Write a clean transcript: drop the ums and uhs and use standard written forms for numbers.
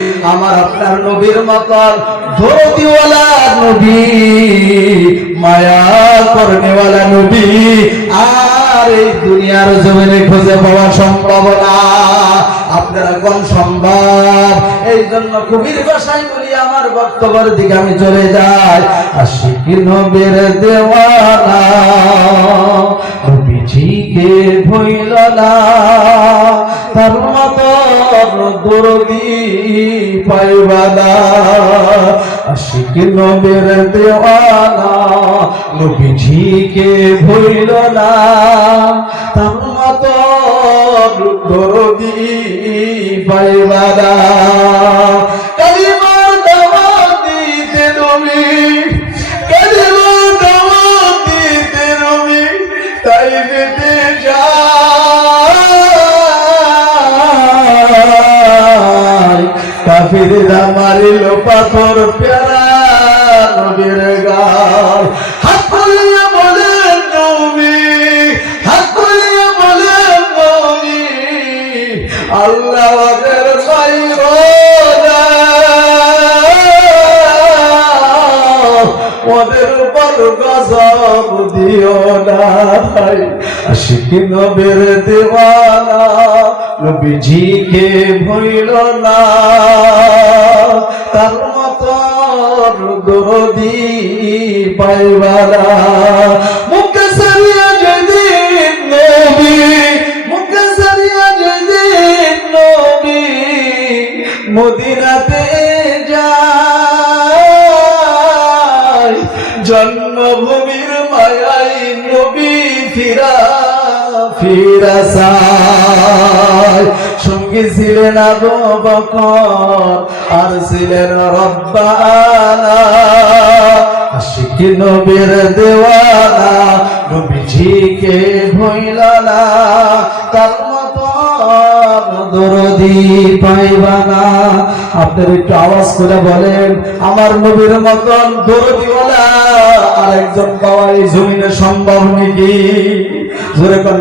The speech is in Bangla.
আমার আপনার নবীর মতন দরদিওয়ালা নবী, মায়া করনেওয়ালা নবী আর এই দুনিয়ার জমিনে খুঁজে পাওয়া সম্ভব না। আপনারা কোন সম্ভব? এই জন্য কবির ভাষায় বলি, আমার বক্তব্যের দিকে আমি চলে যাই। আশিক নবীর দেওয়ানা নবীজিকে ভুইল না, তার মতন দরদি পাইবা না। আশিক নবীর দেওয়ানা নবীজিকে ভুইল না, তার মতন দরদি পাইবা না। কালিমার দাওয়াত দিতে নবী, কালিমার দাওয়াত দিতে নবী তাই দিতে যায়। কাফিররা মারিল পাথর প্যারা নবীর গায়। হাত খুলিয়া বলেন নবী, হাত খুলিয়া বলেন নবী, আল্লাহ ওদের বাইর না, ওদের উপর গজব দিও না। আশিক নবীর দেওয়ানা নবীজিকে ভুইল না, তার মতন দরদি পাইবা না। মুখে সারিয়া যেদিন নবী, মুখে সারিয়া যেদিন নবী মদিনাতে যায়, জন্মভূমির মায়াই নবী ফিরা ফিরা চায়। সঙ্গী ছিলেন আবু বকর আর ছিলেন রব্বানা। আশিক নবীর দেওয়ানা নবীজিকে ভুইল না, তার মতন দরদি পাইবা না। আপনারা একটু আওয়াজ করে বলেন, আমার নবীর মতন দরদিওয়ালা আরেকজন পাওয়া এই জমিনে সম্ভব নাকি? জোরে কোন